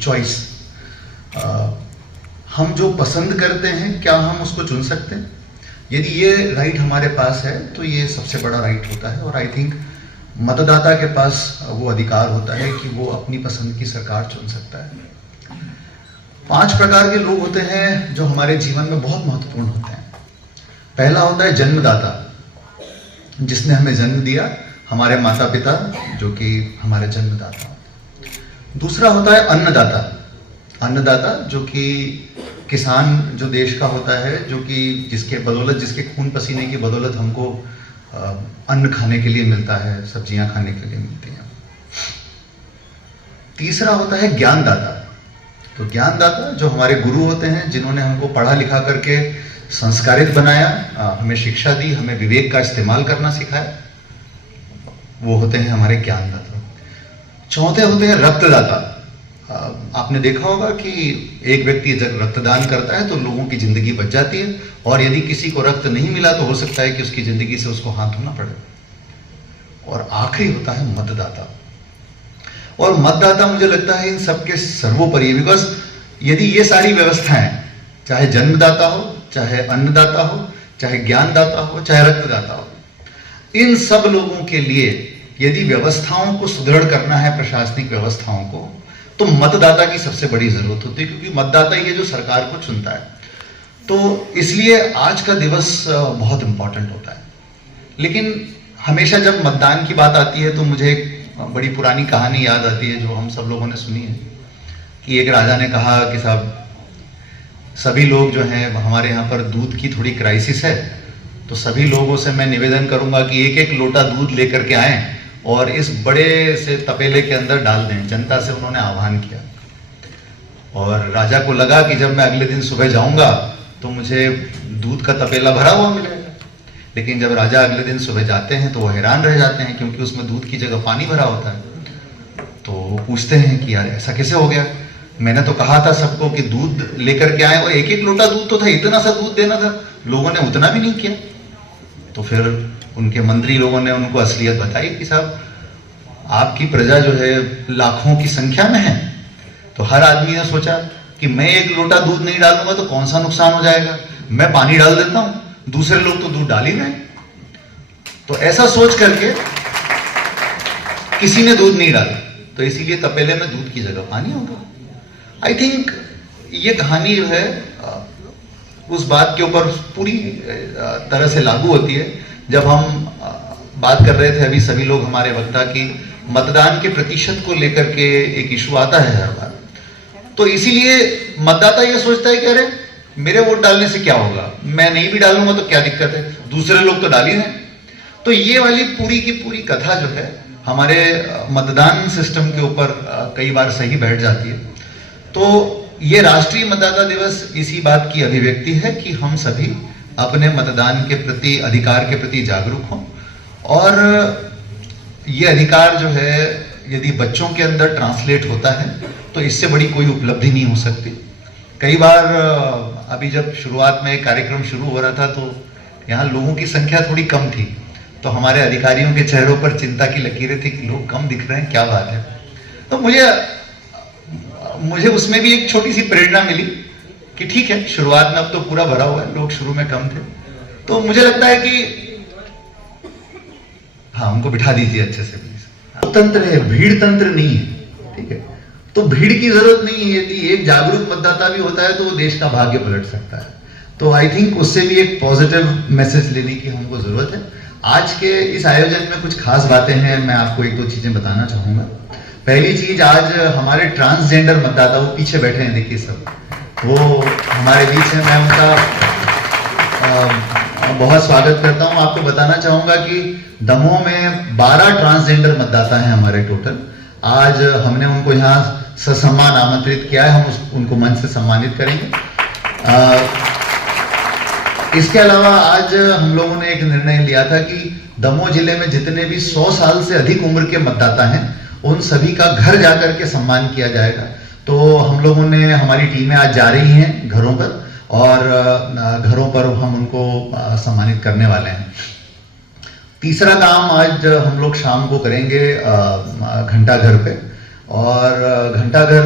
Choice, हम जो पसंद करते हैं क्या हम उसको चुन सकते हैं? यदि ये राइट हमारे पास है तो ये सबसे बड़ा राइट होता है। और आई थिंक मतदाता के पास वो अधिकार होता है कि वो अपनी पसंद की सरकार चुन सकता है। 5 प्रकार के लोग होते हैं जो हमारे जीवन में बहुत महत्वपूर्ण होते हैं। पहला होता है जन्मदाता, जिसने हमें जन्म दिया, हमारे माता पिता जो कि हमारे जन्मदाता। दूसरा होता है अन्नदाता, अन्नदाता जो कि किसान जो देश का होता है, जो कि जिसके बदौलत, जिसके खून पसीने की बदौलत हमको अन्न खाने के लिए मिलता है, सब्जियां खाने के लिए मिलती हैं। तीसरा होता है ज्ञानदाता। तो ज्ञानदाता जो हमारे गुरु होते हैं, जिन्होंने हमको पढ़ा लिखा करके संस्कारित बनाया, हमें शिक्षा दी, हमें विवेक का इस्तेमाल करना सिखाया, वो होते हैं हमारे ज्ञानदाता। चौथे होते हैं रक्तदाता। आपने देखा होगा कि एक व्यक्ति जब रक्तदान करता है तो लोगों की जिंदगी बच जाती है, और यदि किसी को रक्त नहीं मिला तो हो सकता है कि उसकी जिंदगी से उसको हाथ धोना पड़े। और आखिरी होता है मतदाता। और मतदाता मुझे लगता है इन सबके सर्वोपरि, बिकॉज यदि ये सारी व्यवस्थाएं, चाहे जन्मदाता हो, चाहे अन्नदाता हो, चाहे ज्ञानदाता हो, चाहे रक्तदाता हो, इन सब लोगों के लिए यदि व्यवस्थाओं को सुदृढ़ करना है, प्रशासनिक व्यवस्थाओं को, तो मतदाता की सबसे बड़ी जरूरत होती है, क्योंकि मतदाता ही है जो सरकार को चुनता है। तो इसलिए आज का दिवस बहुत इंपॉर्टेंट होता है। लेकिन हमेशा जब मतदान की बात आती है तो मुझे एक बड़ी पुरानी कहानी याद आती है जो हम सब लोगों ने सुनी है, कि एक राजा ने कहा कि साहब सभी लोग जो हैं, हमारे यहाँ पर दूध की थोड़ी क्राइसिस है, तो सभी लोगों से मैं निवेदन करूंगा कि एक एक लोटा दूध लेकर के आएं और इस बड़े से तपेले के अंदर डाल दें। जनता से उन्होंने आह्वान किया, और राजा को लगा कि जब मैं अगले दिन सुबह जाऊंगा तो मुझे दूध का तपेला भरा हुआ मिलेगा। लेकिन जब राजा अगले दिन सुबह जाते हैं तो वो हैरान रह जाते हैं, क्योंकि उसमें दूध की जगह पानी भरा होता है। तो वो पूछते हैं कि यार ऐसा कैसे हो गया? मैंने तो कहा था सबको कि दूध लेकर के आए, और एक एक लोटा दूध तो था, इतना सा दूध देना था, लोगों ने उतना भी नहीं किया। तो फिर उनके मंत्री लोगों ने उनको असलियत बताई कि साहब आपकी प्रजा जो है लाखों की संख्या में है, तो हर आदमी ने सोचा कि मैं एक लोटा दूध नहीं डालूंगा तो कौन सा नुकसान हो जाएगा, मैं पानी डाल देता हूं, दूसरे लोग तो दूध डाल ही रहे। तो ऐसा सोच करके किसी ने दूध नहीं डाला, तो इसीलिए तपेले में दूध की जगह पानी होगा। आई थिंक ये कहानी जो है उस बात के ऊपर पूरी तरह से लागू होती है। जब हम बात कर रहे थे अभी सभी लोग, हमारे वक्ता, की मतदान के प्रतिशत को लेकर के एक इशू आता है हर बार, तो इसीलिए मतदाता ये सोचता है कि अरे मेरे वोट डालने से क्या होगा, मैं नहीं भी डालूंगा तो क्या दिक्कत है, दूसरे लोग तो डाल ही रहे। तो ये वाली पूरी की पूरी कथा जो है हमारे मतदान सिस्टम के ऊपर कई बार सही बैठ जाती है। तो ये राष्ट्रीय मतदाता दिवस इसी बात की अभिव्यक्ति है कि हम सभी अपने मतदान के प्रति, अधिकार के प्रति जागरूक हों। और ये अधिकार जो है यदि बच्चों के अंदर ट्रांसलेट होता है तो इससे बड़ी कोई उपलब्धि नहीं हो सकती। कई बार अभी जब शुरुआत में एक कार्यक्रम शुरू हो रहा था तो यहाँ लोगों की संख्या थोड़ी कम थी, तो हमारे अधिकारियों के चेहरों पर चिंता की लकीरें थी कि लोग कम दिख रहे हैं, क्या बात है। तो मुझे उसमें भी एक छोटी सी प्रेरणा मिली कि ठीक है, शुरुआत में अब तो पूरा भरा हुआ है, लोग शुरू में कम थे, तो मुझे लगता है कि हाँ, उनको बिठा दीजिए अच्छे से प्लीज। तंत्र है, भीड़ तंत्र नहीं है, ठीक है। तो भीड़ की जरूरत नहीं है, यदि एक जागरूक मतदाता भी होता है तो वो देश का भाग्य पलट सकता है। तो आई थिंक उससे भी एक पॉजिटिव मैसेज लेने की हमको जरूरत है। आज के इस आयोजन में कुछ खास बातें हैं, मैं आपको 1-2 चीजें बताना चाहूंगा। पहली चीज, आज हमारे ट्रांसजेंडर मतदाता, वो पीछे बैठे हैं, देखिए सब, वो हमारे बीच में, मैं उनका बहुत स्वागत करता हूं। आपको बताना चाहूंगा कि दमोह में 12 ट्रांसजेंडर मतदाता हैं हमारे टोटल। आज हमने उनको यहाँ ससम्मान आमंत्रित किया है, हम उनको मंच से सम्मानित करेंगे। इसके अलावा आज हम लोगों ने एक निर्णय लिया था कि दमोह जिले में जितने भी 100 साल से अधिक उम्र के मतदाता हैं उन सभी का घर जाकर के सम्मान किया जाएगा। तो हम लोगों ने, हमारी टीमें आज जा रही हैं घरों पर, और घरों पर हम उनको सम्मानित करने वाले हैं। तीसरा काम आज हम लोग शाम को करेंगे घंटाघर पे, और घंटाघर